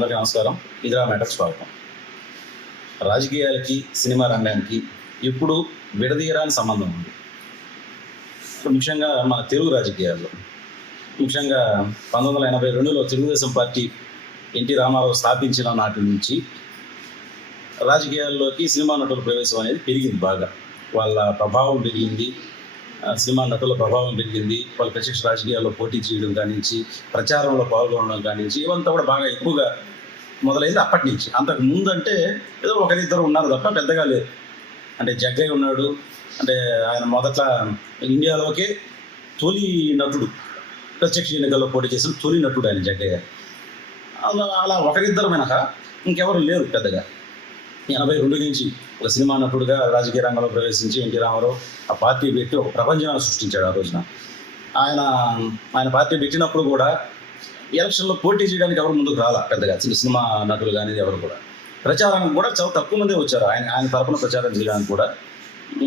నమస్కారం. ఇదిరా మ్యాటర్ స్వాగతం. రాజకీయాలకి సినిమా రంగానికి ఇప్పుడు విడదీయరాని సంబంధం ఉంది. ముఖ్యంగా మన తెలుగు రాజకీయాల్లో. ముఖ్యంగా పంతొమ్మిది వందల ఎనభై రెండులో తెలుగుదేశం పార్టీ ఎన్టీ రామారావు స్థాపించిన నాటి నుంచి రాజకీయాల్లోకి సినిమా నటుల ప్రవేశం అనేది పెరిగింది బాగా. వాళ్ళ ప్రభావం పెరిగింది. సినిమా నటుల ప్రభావం పెరిగింది. వాళ్ళు ప్రత్యక్ష రాజకీయాల్లో పోటీ చేయడం కానించి ప్రచారంలో పాల్గొనడం కానించి ఇవంతా కూడా బాగా ఎక్కువగా మొదలైంది అప్పటి నుంచి. అంతకు ముందు అంటే ఏదో ఒకరిద్దరు ఉన్నారు తప్ప పెద్దగా లేదు అంటే జగ్గయ్య ఉన్నాడు. అంటే ఆయన మొదట ఇండియాలోకే తొలి నటుడు. ప్రత్యక్ష ఎన్నికల్లో పోటీ చేసిన తొలి నటుడు ఆయన జగ్గయ్య. అలా అలా ఒకరిద్దరు మినహా ఇంకెవరు లేరు పెద్దగా. ఎనభై రెండు నుంచి ఒక సినిమా నటుడుగా రాజకీయ రంగంలో ప్రవేశించి ఎన్టీ రామారావు ఆ పార్టీ పెట్టి ఒక ప్రపంచాన్ని సృష్టించాడు ఆ రోజున. ఆయన ఆయన పార్టీ పెట్టినప్పుడు కూడా ఎలక్షన్లో పోటీ చేయడానికి ఎవరు ముందుకు రాలా పెద్దగా? చిన్న సినిమా నటులు కానీ ఎవరు కూడా. ప్రచారానికి కూడా చాలా తక్కువ మందే వచ్చారు. ఆయన ఆయన తరపున ప్రచారం చేయడానికి కూడా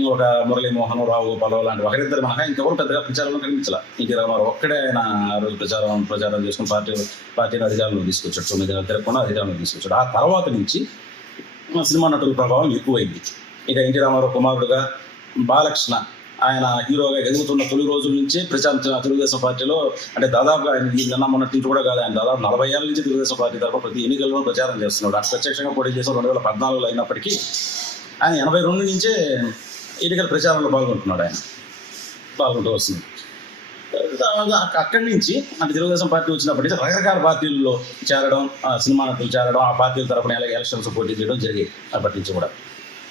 ఒక మురళీమోహన్ రావు గోపాలరావు లాంటి ఒకరిద్దరు మహా ఇంకెవరు పెద్దగా ప్రచారంలో కనిపించాల. ఎన్టీ రామారావు ఒక్కడే ఆయన ఆ రోజు ప్రచారం ప్రచారం చేసుకుని పార్టీ పార్టీని అధికారంలో తీసుకొచ్చాడు. తొమ్మిది నెలల తిరగకుండా అధికారంలో తీసుకొచ్చాడు. ఆ తర్వాత నుంచి సినిమా నటుల ప్రభావం ఎక్కువైంది. ఇక ఎన్టీ రామారావు కుమారుడుగా బాలకృష్ణ ఆయన హీరోగా ఎదుగుతున్న తొలి రోజుల నుంచే ప్రచారం తెలుగుదేశం పార్టీలో అంటే దాదాపుగా ఆయన నిన్న మొన్నటి కూడా కాదు ఆయన దాదాపు నలభై ఏళ్ళ నుంచి తెలుగుదేశం పార్టీ తరఫున ప్రతి ఎన్నికల్లో ప్రచారం చేస్తున్నాడు. అటు ప్రత్యక్షంగా పోటీ చేసే రెండు వేల పద్నాలుగులో అయినప్పటికీ ఆయన ఎనభై రెండు నుంచే ఎన్నికల ప్రచారంలో పాల్గొంటున్నాడు ఆయన. పాల్గొంటూ వస్తుంది అక్కడి నుంచి అంటే తెలుగుదేశం పార్టీ వచ్చినప్పటి నుంచి రకరకాల పార్టీల్లో చేరడం ఆ సినిమా నటులు చేరడం ఆ పార్టీల తరపున ఎలా ఎలక్షన్స్ పోటీ చేయడం జరిగాయి అప్పటి నుంచి కూడా.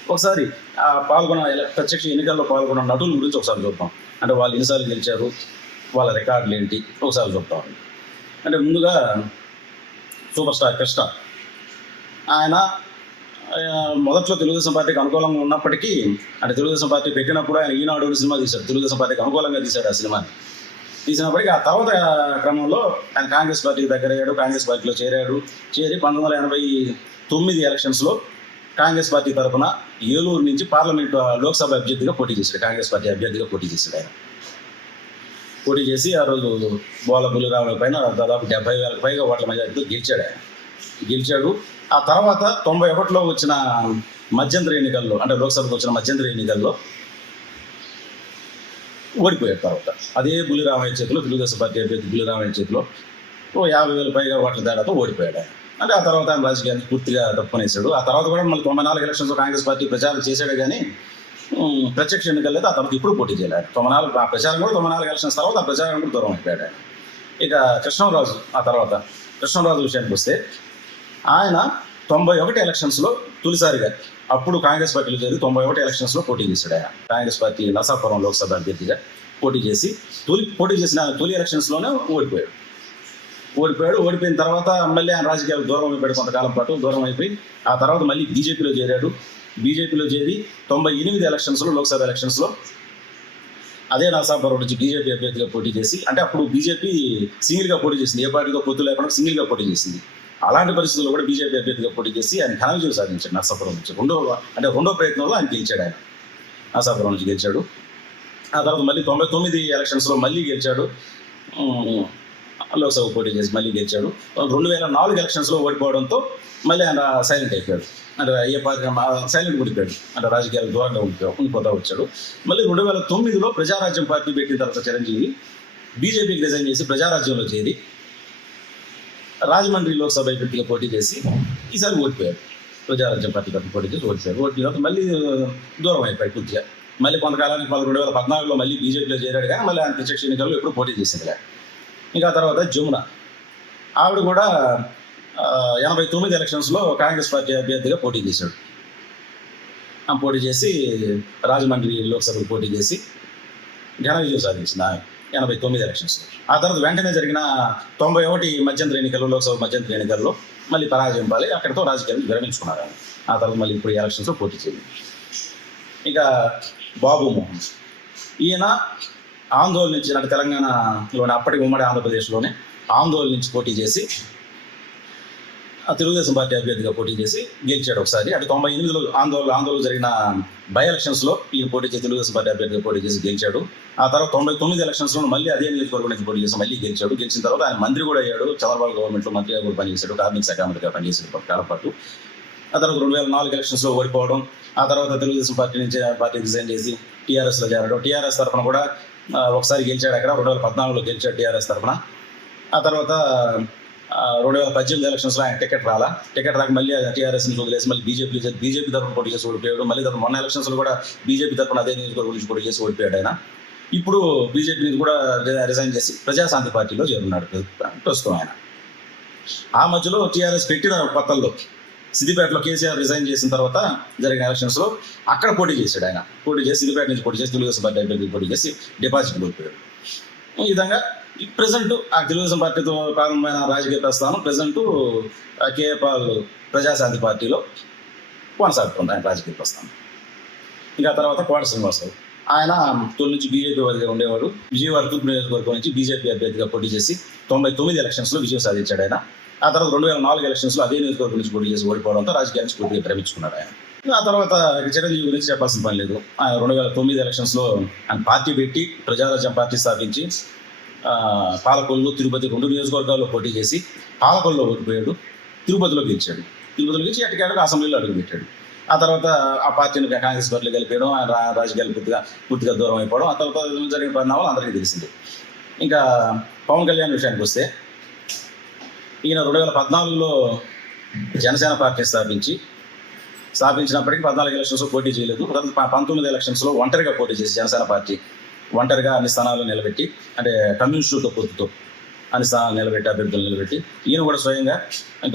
ఒకసారి ఆ పాల్గొన్న ప్రత్యక్ష ఎన్నికల్లో పాల్గొన్న నటుల గురించి ఒకసారి చూద్దాం. అంటే వాళ్ళు ఎన్నిసార్లు గెలిచారు వాళ్ళ రికార్డులు ఏంటి ఒకసారి చూద్దాం. అంటే ముందుగా సూపర్ స్టార్ కృష్ణ. ఆయన మొదట్లో తెలుగుదేశం పార్టీకి అనుకూలంగా ఉన్నప్పటికీ అంటే తెలుగుదేశం పార్టీ పెట్టినప్పుడు ఆయన ఈనాడు సినిమా తీశాడు తెలుగుదేశం పార్టీకి అనుకూలంగా తీశాడు ఆ సినిమాని. తీసినప్పటికీ ఆ తర్వాత క్రమంలో ఆయన కాంగ్రెస్ పార్టీకి దగ్గర అయ్యాడు కాంగ్రెస్ పార్టీలో చేరాడు. చేరి పంతొమ్మిది వందల ఎనభై తొమ్మిది ఎలక్షన్స్లో కాంగ్రెస్ పార్టీ తరఫున ఏలూరు నుంచి పార్లమెంట్ లోక్సభ అభ్యర్థిగా పోటీ చేశాడు. కాంగ్రెస్ పార్టీ అభ్యర్థిగా పోటీ చేశాడు ఆయన. పోటీ చేసి ఆ రోజు బోల బుల్లిరాముల పైన దాదాపు డెబ్బై వేలకు పైగా ఓట్ల మెజార్టీతో గెలిచాడు ఆయన. గెలిచాడు. ఆ తర్వాత తొంభై ఒకటిలో వచ్చిన మధ్యంతర ఎన్నికల్లో అంటే లోక్సభకు వచ్చిన మధ్యంతర ఎన్నికల్లో ఓడిపోయాడు తర్వాత. అదే బుల్లిరామయ్య చేతిలో తెలుగుదేశం పార్టీ అభ్యర్థి బుల్లిరామయ్య చేతిలో ఓ యాభై వేల పైగా ఓట్ల తేడాతో ఓడిపోయాడు ఆయన. అంటే ఆ తర్వాత ఆయన రాజకీయాన్ని పూర్తిగా తప్పునేశాడు. ఆ తర్వాత కూడా మళ్ళీ తొంభై నాలుగు ఎలక్షన్స్ కాంగ్రెస్ పార్టీ ప్రచారం చేశాడు కానీ ప్రత్యక్ష ఎన్నికల్లో ఆ తర్వాత ఇప్పుడు పోటీ చేయలేదు. తొంభై నాలుగు ఆ ప్రచారం కూడా తొంభై నాలుగు ఎలక్షన్స్ తర్వాత ఆ ప్రచారం కూడా దూరం అయిపోయాడు ఆయన. ఇక కృష్ణరాజు ఆ తర్వాత కృష్ణరాజు విషయానికి వస్తే ఆయన తొంభై ఒకటి ఎలక్షన్స్లో తొలిసారిగా అప్పుడు కాంగ్రెస్ పార్టీలో చేరి తొంభై ఒకటి ఎలక్షన్స్లో పోటీ చేశాడు ఆయన. కాంగ్రెస్ పార్టీ నసాపురం లోక్సభ అభ్యర్థిగా పోటీ చేసి తొలి పోటీ చేసిన తొలి ఎలక్షన్స్లోనే ఓడిపోయాడు. ఓడిపోయాడు. ఓడిపోయిన తర్వాత మళ్ళీ ఆయన రాజకీయాలు దూరం అయిపోయాడు కొంతకాలం పాటు దూరం అయిపోయి ఆ తర్వాత మళ్ళీ బీజేపీలో చేరాడు. బీజేపీలో చేరి తొంభై ఎనిమిది ఎలక్షన్స్లో లోక్సభ ఎలక్షన్స్లో అదే నరసాపురం నుంచి బీజేపీ అభ్యర్థిగా పోటీ చేసి అంటే అప్పుడు బీజేపీ సింగిల్గా పోటీ చేసింది. ఏ పార్టీతో పొత్తు లేకుండా సింగిల్గా పోటీ చేసింది. అలాంటి పరిస్థితుల్లో కూడా బీజేపీ అభ్యర్థిగా పోటీ చేసి ఆయన ఘన విజయం సాధించాడు నరసాపురం నుంచి. రెండో అంటే రెండో ప్రయత్నంలో ఆయన గెలిచాడు ఆయన. నరసాపురం నుంచి గెలిచాడు. ఆ తర్వాత మళ్ళీ తొంభై తొమ్మిది ఎలక్షన్స్లో మళ్ళీ గెలిచాడు. లోక్సభ పోటీ చేసి మళ్ళీ గెలిచాడు. రెండు వేల నాలుగు ఎలక్షన్స్లో ఓడిపోవడంతో మళ్ళీ ఆయన సైలెంట్ అయిపోయాడు. అంటే ఏ పార్టీ సైలెంట్ ఉండిపోయాడు. అంటే రాజకీయాలకు దూరంగా ఉండిపోయాడు ఉండిపోతా వచ్చాడు. మళ్ళీ రెండు వేల తొమ్మిదిలో ప్రజారాజ్యం పార్టీ పెట్టిన తర్వాత చిరంజీవి బీజేపీకి రిజైన్ చేసి ప్రజారాజ్యంలో చేరి రాజమండ్రి లోక్సభ అభ్యర్థిగా పోటీ చేసి ఈసారి ఓడిపోయారు. ప్రజారాజ్యం పార్టీ తరఫున పోటీ చేసి ఓడిపోయారు. ఓడిపోయిన తర్వాత మళ్ళీ దూరం అయిపోయి పూర్తిగా. మళ్ళీ కొంతకాలానికి పదకొండు వేల పద్నాలుగులో మళ్ళీ బీజేపీలో చేరాడు కానీ మళ్ళీ ఆయన ప్రత్యక్ష ఎన్నికల్లో ఎప్పుడు పోటీ చేసిందిలే. ఇంకా తర్వాత జమున. ఆవిడ కూడా ఎనభై తొమ్మిది ఎలక్షన్స్లో కాంగ్రెస్ పార్టీ అభ్యర్థిగా పోటీ చేశాడు. పోటీ చేసి రాజమండ్రి లోక్సభకు పోటీ చేసి ఘన విజయం సాధించింది ఆమె. ఎనభై తొమ్మిది ఎలక్షన్స్ ఆ తర్వాత వెంటనే జరిగిన తొంభై ఒకటి మధ్యంతర ఎన్నికల్లో లోక్సభ మధ్యంతర ఎన్నికల్లో మళ్ళీ పరాజయం పాలి అక్కడితో రాజకీయాలు విరమించుకున్నారు ఆ తర్వాత మళ్ళీ ఇప్పుడు ఎలక్షన్స్ ఎలక్షన్స్లో పోటీ చేయండి ఇక బాబు మోహన్. ఈయన ఆందోళన నుంచి అంటే తెలంగాణలోని అప్పటి ఉమ్మడి ఆంధ్రప్రదేశ్లోనే ఆందోళన నుంచి పోటీ చేసి తెలుగుదేశం పార్టీ అభ్యర్థిగా పోటీ చేసి గెలిచాడు ఒకసారి. అంటే తొంభై ఎనిమిదిలో ఆందోళన ఆందోళన జరిగిన బై ఎలక్షన్స్లో ఈయన పోటీ చేసి తెలుగుదేశం పార్టీ అభ్యర్థిగా పోటీ చేసి గెలిచాడు. ఆ తర్వాత తొంభై తొమ్మిది ఎలక్షన్స్లో మళ్ళీ అదే నియోజకవర్గం నుంచి పోటీ చేసి మళ్ళీ గెలిచాడు. గెలిచిన తర్వాత ఆయన మంత్రి కూడా అయ్యాడు. చంద్రబాబు గవర్నమెంట్లో మంత్రిగా కూడా పనిచేశాడు. కార్మిక శాఖ మంత్రిగా పనిచేశాడు కాలం పాటు. ఆ తర్వాత రెండు వేల నాలుగు ఎలక్షన్స్లో ఓడిపోవడం ఆ తర్వాత తెలుగుదేశం పార్టీ నుంచి పార్టీ రిజైన్ చేసి టీఆర్ఎస్లో చేరడం. టీఆర్ఎస్ తరఫున కూడా ఒకసారి గెలిచాడు అక్కడ. రెండు వేల పద్నాలుగులో గెలిచాడు టీఆర్ఎస్ తరఫున. ఆ తర్వాత రెండు వేల పద్దెనిమిది ఎలక్షన్స్లో ఆయన టికెట్ రాలా. టికెట్ రాక మళ్ళీ టీఆర్ఎస్ వదిలేసి మళ్ళీ బీజేపీ బీజేపీ తరఫున పోటీ చేసి ఓడిపోయాడు. మళ్ళీ తరఫున మొన్న ఎలక్షన్స్లో కూడా బీజేపీ తరఫున అదే నియోజకవర్గం నుంచి పోటీ చేసి ఓడిపోయాడు ఆయన. ఇప్పుడు బీజేపీ నుంచి కూడా రిజైన్ చేసి ప్రజాశాంతి పార్టీలో చేరున్నాడు ప్రస్తుతం ఆయన. ఆ మధ్యలో టీఆర్ఎస్ పెట్టిన కొత్తల్లో సిద్దిపేటలో కేసీఆర్ రిజైన్ చేసిన తర్వాత జరిగిన ఎలక్షన్స్లో అక్కడ పోటీ చేశాడు ఆయన. పోటీ చేసి సిద్దిపేట నుంచి పోటీ చేసి తెలుగుదేశం పార్టీ అభ్యర్థికి పోటీ చేసి డిపాజిట్ కోల్పోయాడు ఈ విధంగా ప్రజెంట్ ఆ తెలుగుదేశం పార్టీతో ప్రారంభమైన రాజకీయ ప్రస్థానం ప్రజెంట్ కేపాల్ ప్రజాశాంతి పార్టీలో కొనసాగుతుంది ఆయన రాజకీయ ప్రస్థానం. ఇంకా తర్వాత కోట శ్రీనివాసరావు. ఆయన తొలి నుంచి బీజేపీ వారిగా ఉండేవాడు. విజయవాడ తూర్పు నియోజకవర్గం నుంచి బీజేపీ అభ్యర్థిగా పోటీ చేసి తొంభై తొమ్మిది ఎలక్షన్స్లో విజయం సాధించాడు ఆయన. ఆ తర్వాత రెండు వేల నాలుగు ఎలక్షన్స్లో అదే నియోజకవర్గం నుంచి పోటీ చేసి ఓడిపోవడంతో రాజకీయ నుంచి పూర్తిగా ప్రేమించుకున్నాడు ఆయన. ఆ తర్వాత చిరంజీవి గురించి చెప్పాల్సిన పని లేదు. ఆయన రెండు వేల తొమ్మిది ఎలక్షన్స్లో ఆయన పార్టీ పెట్టి ప్రజారాజ్యం పార్టీ స్థాపించి పాలకొల్లు తిరుపతి రెండు నియోజకవర్గాల్లో పోటీ చేసి పాలకొల్లో ఓడిపోయాడు. తిరుపతిలో గెలిచాడు. తిరుపతిలో గెలిచి ఎట్టకేటకు అసెంబ్లీలో అడుగుపెట్టాడు ఆ తర్వాత ఆ పార్టీని కాంగ్రెస్ పార్టీలో కలిపేయడం రా- రాజకీయాలు పూర్తిగా పూర్తిగా దూరం అయిపోవడం ఆ తర్వాత జరిగిన పరిణామాలు అందరికీ తెలిసింది. ఇంకా పవన్ కళ్యాణ్ విషయానికి వస్తే ఈయన రెండు వేల పద్నాలుగులో జనసేన పార్టీ స్థాపించి స్థాపించినప్పటికీ పద్నాలుగు ఎలక్షన్స్లో పోటీ చేయలేదు. పంతొమ్మిది ఎలక్షన్స్లో ఒంటరిగా పోటీ చేసి జనసేన పార్టీ ఒంటరిగా అన్ని స్థానాలు నిలబెట్టి అంటే కమ్యూనిస్టులతో పొత్తుతో అన్ని స్థానాలు నిలబెట్టి అభ్యర్థులు నిలబెట్టి ఈయన కూడా స్వయంగా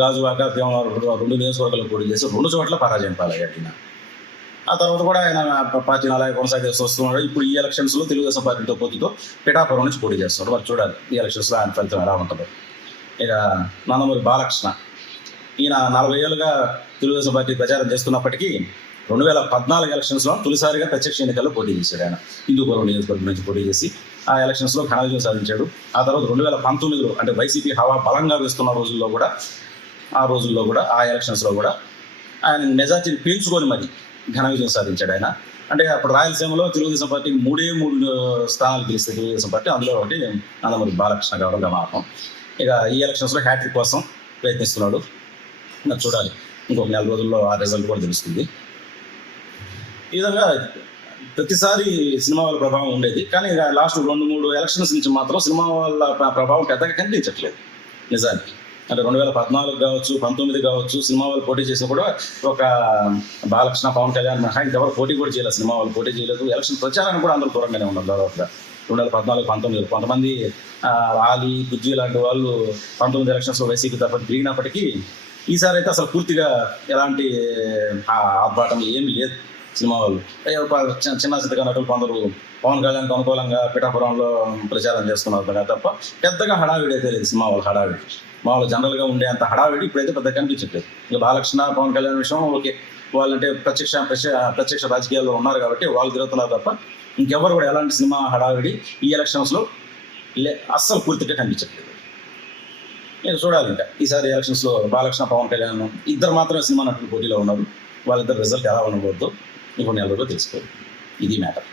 గాజువాక భీమవరం రెండు- నియోజకవర్గాలు పోటీ చేసి రెండు చోట్ల పరాజయం పాలయ్యాడు ఈయన. ఆ తర్వాత కూడా ఆయన పార్టీని అలాగే కొనసాగిస్తూ వస్తున్నాడు. ఇప్పుడు ఈ ఎలక్షన్స్లో తెలుగుదేశం పార్టీతో పొత్తుతో పిఠాపురం నుంచి పోటీ చేస్తున్నాడు. మరి చూడాలి ఈ ఎలక్షన్స్లో ఆయన ఫలితం ఎలా ఉంటుందో. ఇక నందమూరి బాలకృష్ణ ఈయన నలభై ఏళ్ళుగా తెలుగుదేశం పార్టీ ప్రచారం చేస్తున్నప్పటికీ రెండు వేల పద్నాలుగు ఎలక్షన్స్లో తొలిసారిగా ప్రత్యక్ష ఎన్నికల్లో పోటీ చేశాడు ఆయన. హిందూపురం నియోజకవర్గం నుంచి పోటీ చేసి ఆ ఎలక్షన్స్లో ఘన విజయం సాధించాడు. ఆ తర్వాత రెండు వేల పంతొమ్మిదిలో అంటే వైసీపీ హవా బలంగా వేస్తున్న రోజుల్లో కూడా ఆ రోజుల్లో కూడా ఆ ఎలక్షన్స్లో కూడా ఆయన మెజార్టీని పీల్చుకొని మరి ఘన విజయం సాధించాడు ఆయన. అంటే అప్పుడు రాయలసీమలో తెలుగుదేశం పార్టీకి మూడే మూడు స్థానాలు గెలిస్తే తెలుగుదేశం పార్టీ అందులో ఒకటి నందమూరి బాలకృష్ణ కావడం గమనాపం ఇక ఈ ఎలక్షన్స్లో హ్యాట్రిక్ కోసం ప్రయత్నిస్తున్నాడు. మరి చూడాలి. ఇంకొక నెల రోజుల్లో ఆ రిజల్ట్ కూడా తెలుస్తుంది. ఈ విధంగా ప్రతిసారి సినిమా వాళ్ళ ప్రభావం ఉండేది. కానీ ఇక లాస్ట్ రెండు మూడు ఎలక్షన్స్ నుంచి మాత్రం సినిమా వాళ్ళ ప్రభావం పెద్దగా కనిపించట్లేదు. నిజానికి. అంటే రెండు వేల పద్నాలుగు కావచ్చు పంతొమ్మిది కావచ్చు సినిమా వాళ్ళు పోటీ చేసిన కూడా ఒక బాలకృష్ణ పవన్ కళ్యాణ్ మినహా ఇంకెవరు పోటీ కూడా చేయలేదు. సినిమా వాళ్ళు పోటీ చేయలేదు. ఎలక్షన్ ప్రచారానికి కూడా అందరూ దూరంగానే ఉన్నారు దాదాపుగా. రెండు వేల పద్నాలుగు పంతొమ్మిది కొంతమంది ఆ, ఆలి బుజ్జి లాంటి వాళ్ళు పంతొమ్మిది ఎలక్షన్స్లో వైసీపీ తరఫున తిరిగినప్పటికీ ఈసారి అయితే అసలు పూర్తిగా ఎలాంటి ఆర్భాటం ఏమీ లేదు. సినిమా వాళ్ళు. ఏ చిన్న చిన్న నటులు కొందరు పవన్ కళ్యాణ్కి అనుకూలంగా పిఠాపురంలో ప్రచారం చేస్తున్నారు తప్ప పెద్దగా హడావిడి అయితే లేదు సినిమా వాళ్ళు హడావిడి. మామూలు జనరల్గా ఉండే అంత హడావిడి ఇప్పుడైతే పెద్దగా కనిపించట్లేదు. ఇక బాలకృష్ణ పవన్ కళ్యాణ్ విషయం ఓకే. వాళ్ళంటే ప్రత్యక్ష ప్రత్యక్ష ప్రత్యక్ష రాజకీయాల్లో ఉన్నారు కాబట్టి వాళ్ళు తిరుగుతున్నారు తప్ప ఇంకెవరు కూడా ఎలాంటి సినిమా హడావిడి ఈ ఎలక్షన్స్లో లే అస్సలు పూర్తిగా కనిపించట్లేదు. నేను చూడాలి ఇంకా. ఈసారి ఎలక్షన్స్లో బాలకృష్ణ పవన్ కళ్యాణ్ ఇద్దరు మాత్రమే సినిమా నటులు పోటీలో ఉన్నారు. వాళ్ళిద్దరు రిజల్ట్ ఎలా ఉండబోద్దు ఇప్పుడు నెల రోజులు తెలుసుకోవాలి ఇది మ్యాటర్